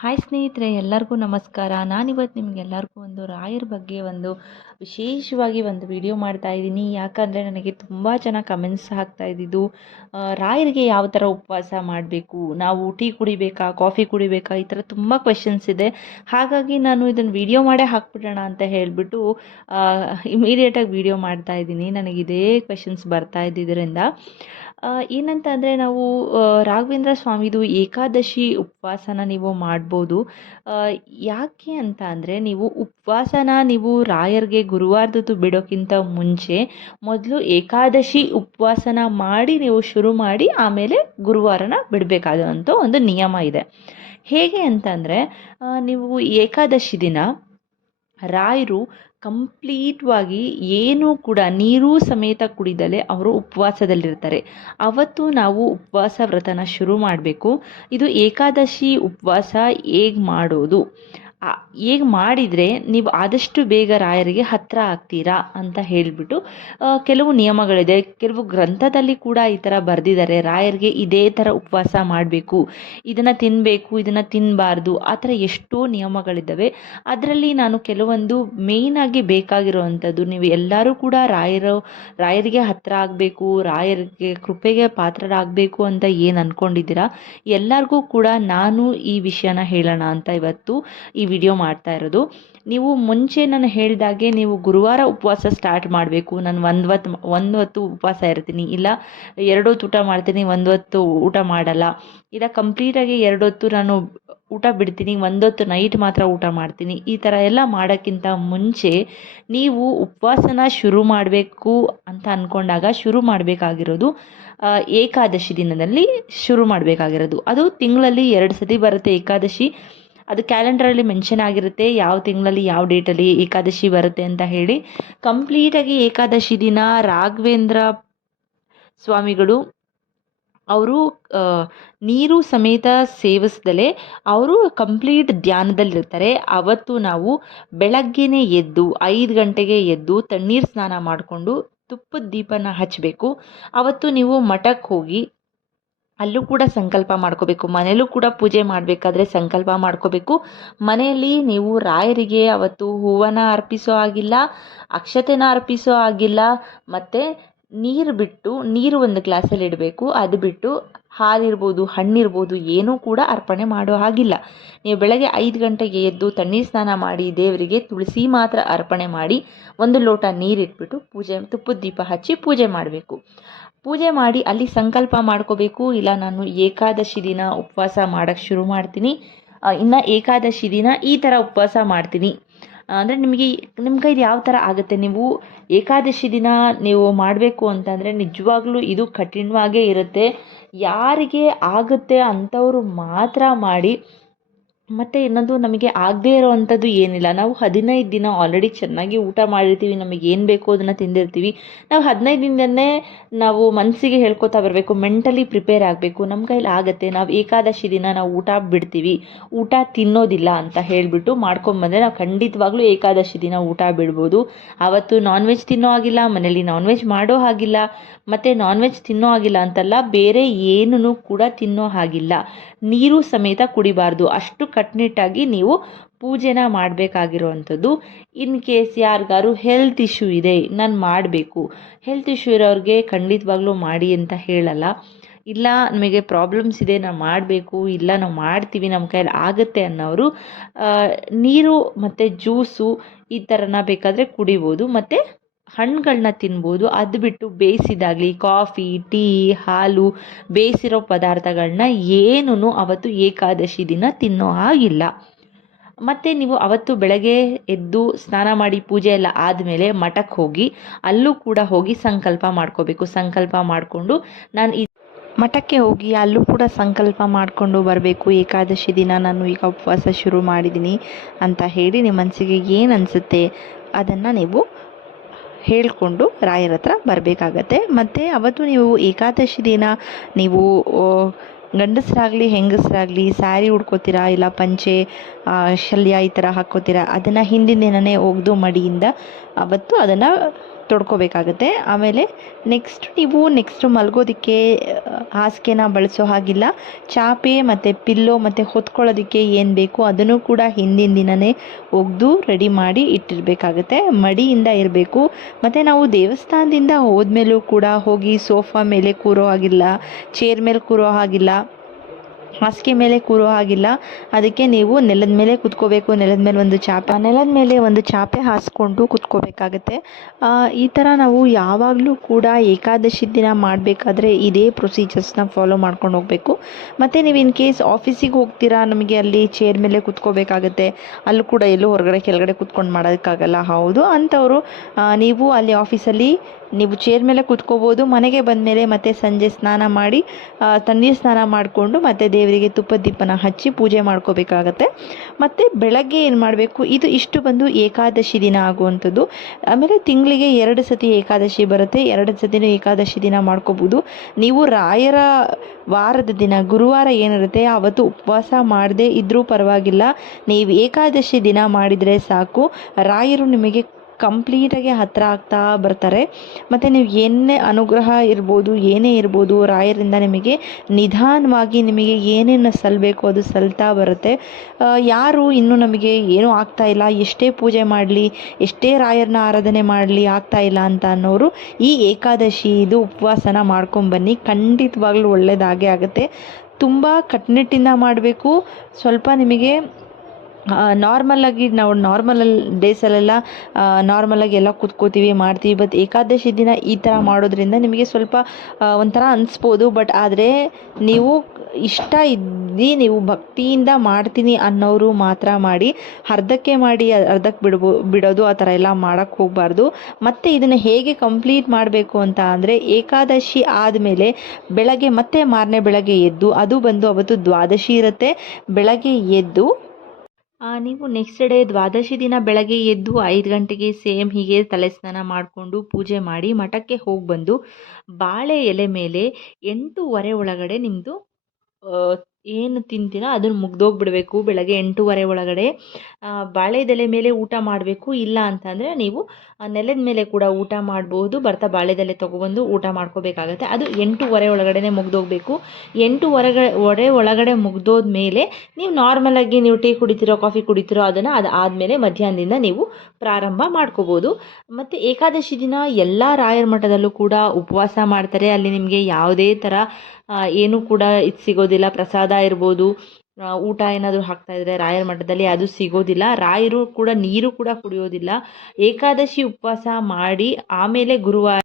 Hi ಸ್ನೇಹಿತರೆ, ಎಲ್ಲರಿಗೂ ನಮಸ್ಕಾರ. ನಾನಿವತ್ತು ನಿಮಗೆಲ್ಲರಿಗೂ ಒಂದು ರಾಯರ ಬಗ್ಗೆ ಒಂದು ವಿಶೇಷವಾಗಿ ಒಂದು ವಿಡಿಯೋ ಮಾಡ್ತಾ ಇದ್ದೀನಿ. ಯಾಕಂದರೆ ನನಗೆ ತುಂಬ ಜನ ಕಮೆಂಟ್ಸ್ ಹಾಕ್ತಾ ಇದ್ದಿದ್ದು ರಾಯರಿಗೆ ಯಾವ ಥರ ಉಪವಾಸ ಮಾಡಬೇಕು, ನಾವು ಟೀ ಕುಡಿಬೇಕಾ ಕಾಫಿ ಕುಡಿಬೇಕಾ, ಈ ಥರ ತುಂಬ ಕ್ವೆಶನ್ಸ್ ಇದೆ. ಹಾಗಾಗಿ ನಾನು ಇದನ್ನು ವಿಡಿಯೋ ಮಾಡೇ ಹಾಕ್ಬಿಡೋಣ ಅಂತ ಹೇಳಿಬಿಟ್ಟು ಇಮಿಡಿಯೇಟಾಗಿ ವಿಡಿಯೋ ಮಾಡ್ತಾ ಇದ್ದೀನಿ. ನನಗೆ ಇದೇ ಕ್ವೆಶನ್ಸ್ ಬರ್ತಾ ಇದ್ದಿದ್ದರಿಂದ ಏನಂತ ಅಂದರೆ ನಾವು ರಾಘವೇಂದ್ರ ಸ್ವಾಮಿದು ಏಕಾದಶಿ ಉಪವಾಸನ ನೀವು ಮಾಡ್ಬೋದು. ಯಾಕೆ ಅಂತ ಅಂದರೆ ನೀವು ಉಪವಾಸನ ನೀವು ರಾಯರ್ಗೆ ಗುರುವಾರದ್ದು ಬಿಡೋಕ್ಕಿಂತ ಮುಂಚೆ ಮೊದಲು ಏಕಾದಶಿ ಉಪವಾಸನ ಮಾಡಿ ನೀವು ಶುರು ಮಾಡಿ ಆಮೇಲೆ ಗುರುವಾರನ ಬಿಡಬೇಕಾದಂಥ ಒಂದು ನಿಯಮ ಇದೆ. ಹೇಗೆ ಅಂತಂದರೆ ನೀವು ಏಕಾದಶಿ ದಿನ ರಾಯರು ಕಂಪ್ಲೀಟ್ವಾಗಿ ಏನೂ ಕೂಡ ನೀರೂ ಸಮೇತ ಕುಡಿದಲೆ ಅವರು ಉಪವಾಸದಲ್ಲಿರ್ತಾರೆ. ಅವತ್ತು ನಾವು ಉಪವಾಸ ವ್ರತನ ಶುರು ಮಾಡಬೇಕು. ಇದು ಏಕಾದಶಿ ಉಪವಾಸ ಹೇಗೆ ಮಾಡೋದು? ಹೇಗೆ ಮಾಡಿದರೆ ನೀವು ಆದಷ್ಟು ಬೇಗ ರಾಯರಿಗೆ ಹತ್ತಿರ ಆಗ್ತೀರಾ ಅಂತ ಹೇಳಿಬಿಟ್ಟು ಕೆಲವು ನಿಯಮಗಳಿದೆ. ಕೆಲವು ಗ್ರಂಥದಲ್ಲಿ ಕೂಡ ಈ ಥರ ಬರೆದಿದ್ದಾರೆ. ರಾಯರಿಗೆ ಇದೇ ಥರ ಉಪವಾಸ ಮಾಡಬೇಕು, ಇದನ್ನು ತಿನ್ನಬೇಕು ಇದನ್ನು ತಿನ್ನಬಾರ್ದು ಆ ಥರ ಎಷ್ಟೋ ನಿಯಮಗಳಿದ್ದಾವೆ. ಅದರಲ್ಲಿ ನಾನು ಕೆಲವೊಂದು ಮೇಯ್ನಾಗಿ ಬೇಕಾಗಿರುವಂಥದ್ದು, ನೀವು ಎಲ್ಲರೂ ಕೂಡ ರಾಯರು, ರಾಯರಿಗೆ ಹತ್ತಿರ ಆಗಬೇಕು, ರಾಯರಿಗೆ ಕೃಪೆಗೆ ಪಾತ್ರರಾಗಬೇಕು ಅಂತ ಏನು ಅಂದ್ಕೊಂಡಿದ್ದೀರಾ ಎಲ್ಲರಿಗೂ ಕೂಡ ನಾನು ಈ ವಿಷಯನ ಹೇಳೋಣ ಅಂತ ಇವತ್ತು ವಿಡಿಯೋ ಮಾಡ್ತಾ ಇರೋದು. ನೀವು ಮುಂಚೆ ನಾನು ಹೇಳಿದಾಗೆ ನೀವು ಗುರುವಾರ ಉಪವಾಸ ಸ್ಟಾರ್ಟ್ ಮಾಡಬೇಕು. ನಾನು ಒಂದು ಹೊತ್ತು ಒಂದು ಹೊತ್ತು ಉಪವಾಸ ಇರ್ತೀನಿ. ಇಲ್ಲ, ಎರಡು ಹೊತ್ತು ಊಟ ಮಾಡ್ತೀನಿ, ಒಂದು ಹೊತ್ತು ಊಟ ಮಾಡಲ್ಲ. ಇಲ್ಲ ಕಂಪ್ಲೀಟಾಗಿ ಎರಡು ಹೊತ್ತು ನಾನು ಊಟ ಬಿಡ್ತೀನಿ ಒಂದೊತ್ತು ನೈಟ್ ಮಾತ್ರ ಊಟ ಮಾಡ್ತೀನಿ. ಈ ಥರ ಎಲ್ಲ ಮಾಡೋಕ್ಕಿಂತ ಮುಂಚೆ ನೀವು ಉಪವಾಸನ ಶುರು ಮಾಡಬೇಕು ಅಂತ ಅಂದ್ಕೊಂಡಾಗ ಶುರು ಮಾಡಬೇಕಾಗಿರೋದು ಏಕಾದಶಿ ದಿನದಲ್ಲಿ ಶುರು ಮಾಡಬೇಕಾಗಿರೋದು. ಅದು ತಿಂಗಳಲ್ಲಿ ಎರಡು ಸತಿ ಬರುತ್ತೆ ಏಕಾದಶಿ. ಅದು ಕ್ಯಾಲೆಂಡರಲ್ಲಿ ಮೆನ್ಷನ್ ಆಗಿರುತ್ತೆ ಯಾವ ತಿಂಗಳಲ್ಲಿ ಯಾವ ಡೇಟಲ್ಲಿ ಏಕಾದಶಿ ಬರುತ್ತೆ ಅಂತ ಹೇಳಿ. ಕಂಪ್ಲೀಟಾಗಿ ಏಕಾದಶಿ ದಿನ ರಾಘವೇಂದ್ರ ಸ್ವಾಮಿಗಳು, ಅವರು ನೀರು ಸಮೇತ ಸೇವಿಸ್ದಲೇ ಅವರು ಕಂಪ್ಲೀಟ್ ಧ್ಯಾನದಲ್ಲಿರ್ತಾರೆ. ಅವತ್ತು ನಾವು ಬೆಳಗ್ಗೆನೇ ಎದ್ದು, ಐದು ಗಂಟೆಗೆ ಎದ್ದು ತಣ್ಣೀರು ಸ್ನಾನ ಮಾಡಿಕೊಂಡು ತುಪ್ಪದ ದೀಪನ ಹಚ್ಚಬೇಕು ಅವತ್ತು ನೀವು ಮಠಕ್ಕೆ ಹೋಗಿ ಅಲ್ಲೂ ಕೂಡ ಸಂಕಲ್ಪ ಮಾಡ್ಕೋಬೇಕು. ಮನೆಯಲ್ಲೂ ಕೂಡ ಪೂಜೆ ಮಾಡಬೇಕಾದ್ರೆ ಸಂಕಲ್ಪ ಮಾಡ್ಕೋಬೇಕು. ಮನೆಯಲ್ಲಿ ನೀವು ರಾಯರಿಗೆ ಅವತ್ತು ಹೂವನ್ನ ಅರ್ಪಿಸೋ ಆಗಿಲ್ಲ ಅಕ್ಷತೆನ ಅರ್ಪಿಸೋ ಆಗಿಲ್ಲ ಮತ್ತು ನೀರು ಬಿಟ್ಟು ನೀರು ಒಂದು ಗ್ಲಾಸಲ್ಲಿ ಇಡಬೇಕು. ಅದು ಬಿಟ್ಟು ಹಾಲಿರ್ಬೋದು, ಹಣ್ಣಿರ್ಬೋದು, ಏನೂ ಕೂಡ ಅರ್ಪಣೆ ಮಾಡೋ ಹಾಗಿಲ್ಲ. ನೀವು ಬೆಳಗ್ಗೆ ಐದು ಗಂಟೆಗೆ ಎದ್ದು ತಣ್ಣೀರು ಸ್ನಾನ ಮಾಡಿ ದೇವರಿಗೆ ತುಳಸಿ ಮಾತ್ರ ಅರ್ಪಣೆ ಮಾಡಿ ಒಂದು ಲೋಟ ನೀರಿಟ್ಬಿಟ್ಟು ಪೂಜೆ ತುಪ್ಪದ ದೀಪ ಹಚ್ಚಿ ಪೂಜೆ ಮಾಡಬೇಕು. ಪೂಜೆ ಮಾಡಿ ಅಲ್ಲಿ ಸಂಕಲ್ಪ ಮಾಡ್ಕೋಬೇಕು. ಇಲ್ಲ, ನಾನು ಏಕಾದಶಿ ದಿನ ಉಪವಾಸ ಮಾಡೋಕ್ಕೆ ಶುರು ಮಾಡ್ತೀನಿ. ಇನ್ನು ಏಕಾದಶಿ ದಿನ ಈ ಥರ ಉಪವಾಸ ಮಾಡ್ತೀನಿ. ಅಂದರೆ ನಿಮಗೆ ನಿಮ್ಮ ಕೈಲಿ ಯಾವ ಥರ ಆಗುತ್ತೆ? ನೀವು ಏಕಾದಶಿ ದಿನ ನೀವು ಮಾಡಬೇಕು ಅಂತಂದರೆ ನಿಜವಾಗ್ಲೂ ಇದು ಕಠಿಣವಾಗೇ ಇರುತ್ತೆ. ಯಾರಿಗೆ ಆಗುತ್ತೆ ಅಂಥವ್ರು ಮಾತ್ರ ಮಾಡಿ ಮತ್ತು ಇನ್ನೊಂದು ನಮಗೆ ಆಗದೇ ಇರೋವಂಥದ್ದು ಏನಿಲ್ಲ. ನಾವು ಹದಿನೈದು ದಿನ ಆಲ್ರೆಡಿ ಚೆನ್ನಾಗಿ ಊಟ ಮಾಡಿರ್ತೀವಿ, ನಮಗೆ ಏನು ಬೇಕೋ ಅದನ್ನು ತಿಂದಿರ್ತೀವಿ. ನಾವು ಹದಿನೈದು ದಿನದನ್ನೇ ನಾವು ಮನಸ್ಸಿಗೆ ಹೇಳ್ಕೊತಾ ಬರಬೇಕು ಮೆಂಟಲಿ ಪ್ರಿಪೇರ್ ಆಗಬೇಕು. ನಮ್ಮ ಕೈಲಿ ಆಗುತ್ತೆ, ನಾವು ಏಕಾದಶಿ ದಿನ ನಾವು ಊಟ ಬಿಡ್ತೀವಿ. ಊಟ ತಿನ್ನೋದಿಲ್ಲ ಅಂತ ಹೇಳಿಬಿಟ್ಟು ಮಾಡ್ಕೊಂಬಂದರೆ ನಾವು ಖಂಡಿತವಾಗ್ಲೂ ಏಕಾದಶಿ ದಿನ ಊಟ ಬಿಡ್ಬೋದು. ಆವತ್ತು ನಾನ್ ವೆಜ್ ತಿನ್ನೋ ಆಗಿಲ್ಲ ಮನೇಲಿ ನಾನ್ ವೆಜ್ ಮಾಡೋ ಹಾಗಿಲ್ಲ, ಮತ್ತು ನಾನ್ ವೆಜ್ ತಿನ್ನೋ ಆಗಿಲ್ಲ ಅಂತಲ್ಲ, ಬೇರೆ ಏನೂ ಕೂಡ ತಿನ್ನೋ ಹಾಗಿಲ್ಲ. ನೀರು ಸಮೇತ ಕುಡಿಬಾರ್ದು. ಅಷ್ಟು ಕಟ್ನಿಟ್ಟಾಗಿ ನೀವು ಪೂಜೆನ ಮಾಡಬೇಕಾಗಿರುವಂಥದ್ದು. ಇನ್ ಕೇಸ್ ಯಾರಿಗಾರು ಹೆಲ್ತ್ ಇಶ್ಯೂ ಇದೆ, ನಾನು ಮಾಡಬೇಕು. ಹೆಲ್ತ್ ಇಶ್ಯೂ ಇರೋರಿಗೆ ಖಂಡಿತವಾಗ್ಲೂ ಮಾಡಿ ಅಂತ ಹೇಳಲ್ಲ. ಇಲ್ಲ, ನಮಗೆ ಪ್ರಾಬ್ಲಮ್ಸ್ ಇದೆ ನಾವು ಮಾಡಬೇಕು. ಇಲ್ಲ, ನಾವು ಮಾಡ್ತೀವಿ ನಮ್ಮ ಕೈಯಲ್ಲಿ ಆಗುತ್ತೆ ಅನ್ನೋರು ನೀರು ಮತ್ತು ಜ್ಯೂಸು ಈ ಥರನ ಬೇಕಾದರೆ ಕುಡಿಬೋದು. ಮತ್ತು ಹಣ್ಣುಗಳನ್ನ ತಿನ್ಬೋದು. ಅದು ಬಿಟ್ಟು ಬೇಯಿಸಿದಾಗಲಿ, ಕಾಫಿ, ಟೀ, ಹಾಲು, ಬೇಯಿಸಿರೋ ಪದಾರ್ಥಗಳನ್ನ ಏನೂ ಅವತ್ತು ಏಕಾದಶಿ ದಿನ ತಿನ್ನೋ ಹಾಗಿಲ್ಲ. ಮತ್ತು ನೀವು ಅವತ್ತು ಬೆಳಗ್ಗೆ ಎದ್ದು ಸ್ನಾನ ಮಾಡಿ ಪೂಜೆ ಎಲ್ಲ ಆದಮೇಲೆ ಮಠಕ್ಕೆ ಹೋಗಿ, ಅಲ್ಲೂ ಕೂಡ ಹೋಗಿ ಸಂಕಲ್ಪ ಮಾಡ್ಕೋಬೇಕು. ಸಂಕಲ್ಪ ಮಾಡಿಕೊಂಡು ನಾನು ಈ ಮಠಕ್ಕೆ ಹೋಗಿ ಅಲ್ಲೂ ಕೂಡ ಸಂಕಲ್ಪ ಮಾಡಿಕೊಂಡು ಬರಬೇಕು. ಏಕಾದಶಿ ದಿನ ನಾನು ಈಗ ಉಪವಾಸ ಶುರು ಮಾಡಿದ್ದೀನಿ ಅಂತ ಹೇಳಿ ನಿಮ್ಮ ಮನಸ್ಸಿಗೆ ಏನು ಅನಿಸುತ್ತೆ ಅದನ್ನು ನೀವು ಹೇಳಿಕೊಂಡು ರಾಯರ ಹತ್ರ ಬರಬೇಕಾಗತ್ತೆ. ಮತ್ತು ಅವತ್ತು ನೀವು ಏಕಾದಶಿ ದಿನ ನೀವು ಗಂಡಸರಾಗಲಿ, ಹೆಂಗಸರಾಗಲಿ, ಸ್ಯಾರಿ ಉಡ್ಕೋತೀರಾ, ಇಲ್ಲ ಪಂಚೆ ಶಲ್ಯ ಈ ಥರ ಹಾಕ್ಕೋತೀರಾ, ಅದನ್ನು ಹಿಂದಿನ ದಿನವೇ ಒಗೆದು ಮಡಿಯಿಂದ ಅವತ್ತು ಅದನ್ನು ತೊಡ್ಕೋಬೇಕಾಗುತ್ತೆ. ಆಮೇಲೆ ನೆಕ್ಸ್ಟ್ ನೀವು ನೆಕ್ಸ್ಟ್ ಮಲ್ಗೋದಕ್ಕೆ ಹಾಸಿಗೆನ ಬಳಸೋ ಹಾಗಿಲ್ಲ. ಚಾಪೆ ಮತ್ತು ಪಿಲ್ಲೋ ಮತ್ತು ಹೊತ್ಕೊಳ್ಳೋದಕ್ಕೆ ಏನು ಬೇಕು ಅದನ್ನು ಕೂಡ ಹಿಂದಿನ ದಿನವೇ ಒಗೆದು ರೆಡಿ ಮಾಡಿ ಇಟ್ಟಿರಬೇಕಾಗುತ್ತೆ. ಮಡಿಯಿಂದ ಇರಬೇಕು. ಮತ್ತು ನಾವು ದೇವಸ್ಥಾನದಿಂದ ಹೋದ್ಮೇಲೂ ಕೂಡ ಹೋಗಿ ಸೋಫಾ ಮೇಲೆ ಕೂರೋ ಹಾಗಿಲ್ಲ ಚೇರ್ ಮೇಲೆ ಕೂರೋ ಹಾಗಿಲ್ಲ ಹಾಸಿಗೆ ಮೇಲೆ ಕೂರೋ ಹಾಗಿಲ್ಲ. ಅದಕ್ಕೆ ನೀವು ನೆಲದ ಮೇಲೆ ಕುತ್ಕೋಬೇಕು. ನೆಲದ ಮೇಲೆ ಒಂದು ಚಾಪೆ, ನೆಲದ ಮೇಲೆ ಒಂದು ಚಾಪೆ ಹಾಸ್ಕೊಂಡು ಕುತ್ಕೋಬೇಕಾಗತ್ತೆ. ಈ ಥರ ನಾವು ಯಾವಾಗಲೂ ಕೂಡ ಏಕಾದಶಿ ದಿನ ಮಾಡಬೇಕಾದ್ರೆ ಇದೇ ಪ್ರೊಸೀಜರ್ಸ್ನ ಫಾಲೋ ಮಾಡ್ಕೊಂಡು ಹೋಗಬೇಕು. ಮತ್ತು ನೀವು ಇನ್ ಕೇಸ್ ಆಫೀಸಿಗೆ ಹೋಗ್ತೀರಾ, ನಮಗೆ ಅಲ್ಲಿ ಚೇರ್ ಮೇಲೆ ಕುತ್ಕೋಬೇಕಾಗತ್ತೆ. ಅಲ್ಲೂ ಕೂಡ ಎಲ್ಲೂ ಹೊರಗಡೆ ಕೆಳಗಡೆ ಕುತ್ಕೊಂಡು ಮಾಡೋದಕ್ಕಾಗಲ್ಲ ಹೌದು, ಅಂಥವರು ನೀವು ಅಲ್ಲಿ ಆಫೀಸಲ್ಲಿ ನೀವು ಚೇರ್ ಮೇಲೆ ಕುತ್ಕೋಬೋದು, ಮನೆಗೆ ಬಂದಮೇಲೆ ಮತ್ತೆ ಸಂಜೆ ಸ್ನಾನ ಮಾಡಿ ತಣ್ಣೀರು ಸ್ನಾನ ಮಾಡಿಕೊಂಡು ಮತ್ತೆ ದೇವರಿಗೆ ತುಪ್ಪ ದೀಪನ ಹಚ್ಚಿ ಪೂಜೆ ಮಾಡ್ಕೋಬೇಕಾಗತ್ತೆ. ಮತ್ತು ಬೆಳಗ್ಗೆ ಏನು ಮಾಡಬೇಕು, ಇದು ಇಷ್ಟು ಬಂದು ಏಕಾದಶಿ ದಿನ ಆಗುವಂಥದ್ದು. ಆಮೇಲೆ ತಿಂಗಳಿಗೆ ಎರಡು ಸತಿ ಏಕಾದಶಿ ಬರುತ್ತೆ, ಎರಡು ಸತಿನೂ ಏಕಾದಶಿ ದಿನ ಮಾಡ್ಕೋಬೋದು. ನೀವು ರಾಯರ ವಾರದ ದಿನ, ಗುರುವಾರ ಏನಿರುತ್ತೆ ಆವತ್ತು ಉಪವಾಸ ಮಾಡದೇ ಇದ್ದರೂ ಪರವಾಗಿಲ್ಲ. ನೀವು ಏಕಾದಶಿ ದಿನ ಮಾಡಿದರೆ ಸಾಕು. ರಾಯರು ನಿಮಗೆ ಕಂಪ್ಲೀಟಾಗಿ ಹತ್ತಿರ ಆಗ್ತಾ ಬರ್ತಾರೆ. ಮತ್ತು ನೀವು ಏನೇ ಅನುಗ್ರಹ ಇರ್ಬೋದು, ಏನೇ ಇರ್ಬೋದು, ರಾಯರಿಂದ ನಿಮಗೆ ನಿಧಾನವಾಗಿ ನಿಮಗೆ ಏನೇನು ಸಲ್ಲಬೇಕು ಅದು ಸಲ್ತಾ ಬರುತ್ತೆ. ಯಾರು ಇನ್ನೂ ನಮಗೆ ಏನೂ ಆಗ್ತಾ ಇಲ್ಲ, ಎಷ್ಟೇ ಪೂಜೆ ಮಾಡಲಿ, ಎಷ್ಟೇ ರಾಯರನ್ನ ಆರಾಧನೆ ಮಾಡಲಿ ಆಗ್ತಾ ಇಲ್ಲ ಅಂತ ಅನ್ನೋರು ಈ ಏಕಾದಶಿ ಇದು ಉಪವಾಸನ ಮಾಡ್ಕೊಂಬನ್ನಿ ಖಂಡಿತವಾಗ್ಲೂ ಒಳ್ಳೆಯದಾಗೇ ಆಗುತ್ತೆ. ತುಂಬ ಕಟ್ಟುನಿಟ್ಟಿಂದ ಮಾಡಬೇಕು. ಸ್ವಲ್ಪ ನಿಮಗೆ ನಾರ್ಮಲಾಗಿ ನಾವು ನಾರ್ಮಲಲ್ಲಿ ಡೇಸಲ್ಲೆಲ್ಲ ನಾರ್ಮಲಾಗಿ ಎಲ್ಲ ಕೂತ್ಕೋತೀವಿ, ಮಾಡ್ತೀವಿ ಬಟ್ ಏಕಾದಶಿ ದಿನ ಈ ಥರ ಮಾಡೋದ್ರಿಂದ ನಿಮಗೆ ಸ್ವಲ್ಪ ಒಂಥರ ಅನಿಸ್ಬೋದು ಬಟ್ ಆದರೆ ನೀವು ಇಷ್ಟ ಇದ್ದು, ನೀವು ಭಕ್ತಿಯಿಂದ ಮಾಡ್ತೀನಿ ಅನ್ನೋರು ಮಾತ್ರ ಮಾಡಿ, ಅರ್ಧಕ್ಕೆ ಮಾಡಿ, ಅರ್ಧಕ್ಕೆ ಬಿಡ್ಬೋ, ಬಿಡೋದು, ಆ ಥರ ಎಲ್ಲ ಮಾಡೋಕ್ಕೆ ಹೋಗಬಾರ್ದು. ಮತ್ತು ಇದನ್ನು ಹೇಗೆ ಕಂಪ್ಲೀಟ್ ಮಾಡಬೇಕು ಅಂತ ಅಂದರೆ, ಏಕಾದಶಿ ಆದಮೇಲೆ ಬೆಳಗ್ಗೆ ಮತ್ತೆ ಮಾರನೇ ಬೆಳಗ್ಗೆ ಎದ್ದು, ಅದು ಬಂದು ಅವತ್ತು ದ್ವಾದಶಿ ಇರುತ್ತೆ. ಬೆಳಗ್ಗೆ ಎದ್ದು ನೀವು ನೆಕ್ಸ್ಟ್ ಡೇ ದ್ವಾದಶಿ ದಿನ ಬೆಳಗ್ಗೆ ಎದ್ದು ಐದು ಗಂಟೆಗೆ ಸೇಮ್ ಹೀಗೆ ತಲೆ ಸ್ನಾನ ಮಾಡಿಕೊಂಡು ಪೂಜೆ ಮಾಡಿ ಮಠಕ್ಕೆ ಹೋಗಿ ಬಂದು ಬಾಳೆ ಎಲೆ ಮೇಲೆ ಎಂಟೂವರೆ ಒಳಗಡೆ ನಿಮ್ಮದು ಏನು ತಿಂತೀರ ಅದನ್ನು ಮುಗ್ದೋಗ್ಬಿಡಬೇಕು ಬೆಳಗ್ಗೆ ಎಂಟೂವರೆ ಒಳಗಡೆ. ಬಾಳೆದೆಲೆ ಮೇಲೆ ಊಟ ಮಾಡಬೇಕು, ಇಲ್ಲ ಅಂತಂದರೆ ನೀವು ನೆಲದ ಮೇಲೆ ಕೂಡ ಊಟ ಮಾಡ್ಬೋದು, ಬರ್ತಾ ಬಾಳೆದೆಲೆ ತೊಗೊಬಂದು ಊಟ ಮಾಡ್ಕೋಬೇಕಾಗತ್ತೆ. ಅದು ಎಂಟೂವರೆ ಒಳಗಡೆ ಮುಗ್ದೋಗ್ಬೇಕು. ಹೊರಗಡೆ ಒಡೆ ಒಳಗಡೆ ಮುಗ್ದೋದ ಮೇಲೆ ನೀವು ನಾರ್ಮಲಾಗಿ ನೀವು ಟೀ ಕುಡಿತಿರೋ ಕಾಫಿ ಕುಡಿತಿರೋ ಅದನ್ನು ಅದು ಆದಮೇಲೆ ಮಧ್ಯಾಹ್ನದಿಂದ ನೀವು ಪ್ರಾರಂಭ ಮಾಡ್ಕೋಬೋದು. ಮತ್ತು ಏಕಾದಶಿ ದಿನ ಎಲ್ಲ ರಾಯರ ಮಠದಲ್ಲೂ ಕೂಡ ಉಪವಾಸ ಮಾಡ್ತಾರೆ. ಅಲ್ಲಿ ನಿಮಗೆ ಯಾವುದೇ ಥರ ಏನೂ ಕೂಡ ಇದು ಸಿಗೋದಿಲ್ಲ. ಪ್ರಸಾದ ಇರ್ಬೋದು. ಊಟ ಏನಾದರೂ ಹಾಕ್ತಾಯಿದ್ರೆ ರಾಯರ ಮಠದಲ್ಲಿ ಅದು ಸಿಗೋದಿಲ್ಲ. ರಾಯರು ಕೂಡ ನೀರು ಕೂಡ ಕುಡಿಯೋದಿಲ್ಲ. ಏಕಾದಶಿ ಉಪವಾಸ ಮಾಡಿ ಆಮೇಲೆ ಗುರುವಾರ